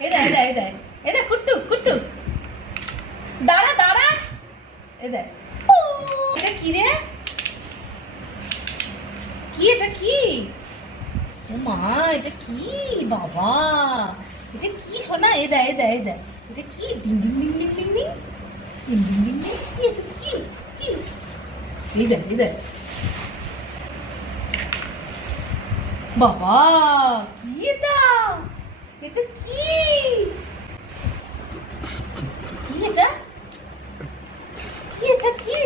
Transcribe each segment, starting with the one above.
এদা এদা এদা এদা কি এটা কি? ও মা, এটা কি? বাবা। এটা কি শোনা এদা এদা এদা এটা কি? ডিং ডিং ডিং কি? কি? কি এদা বাবা, কি এটা? এটা কি? কি এটা? কি এটা কি?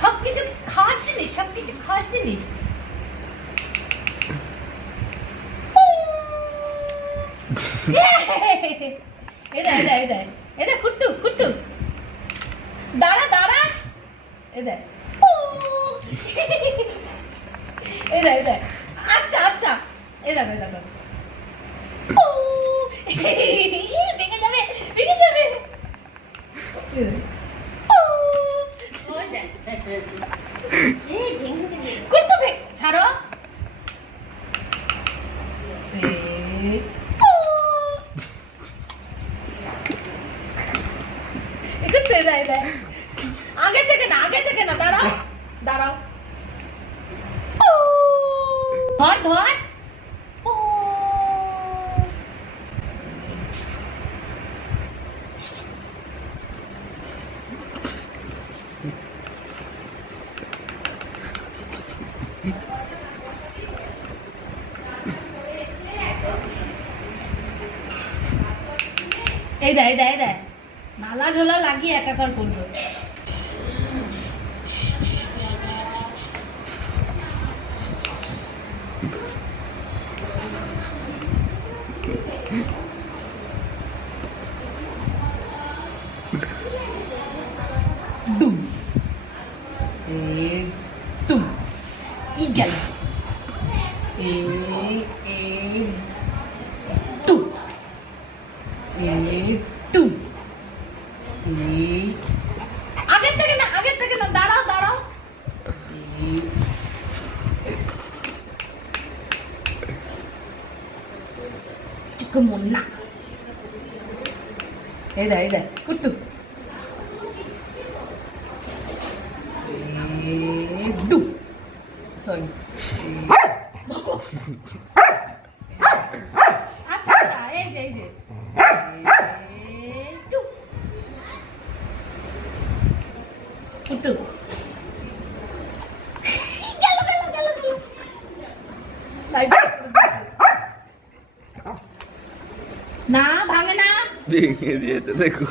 সব কিছু খাওয়ার জিনিস। সব কিছু খাওয়ার জিনিস এদা এদা এদা এদা কুট্টু কুট্টু দাঁড়া দাঁড়া। এদা এটা এটা আচ্ছা আচ্ছা। এটা এটা আগে থেকে না আগে থেকে না দাঁড়া দাঁড়াও। ধর ধর। এই দেয় এই দেয় এই দেয় নালা ঝোলা লাগিয়ে একাকার করব Eagle. E, e, tu. E, tu. E, আগের থেকে না আগের থেকে না দাঁড়াও দাঁড়াও চিকমুন্না এই দেখ এই দেখ কুটু Sorry. আচ্ছা আচ্ছা এই যে এই যে কুটু না ভাঙে না ভেঙে দিয়েছে দেখো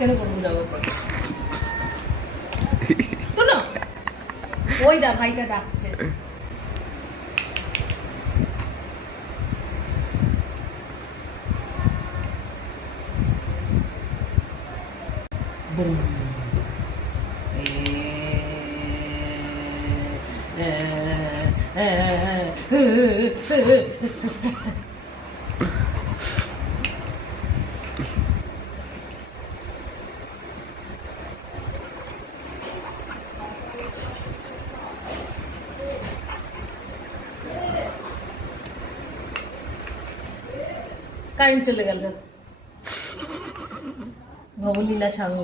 কেন করবো যাবো শোনো ওই দা ভাইটা ডাকছে কারেন্ট চলে গেল ভবলীলা সাঙ্গ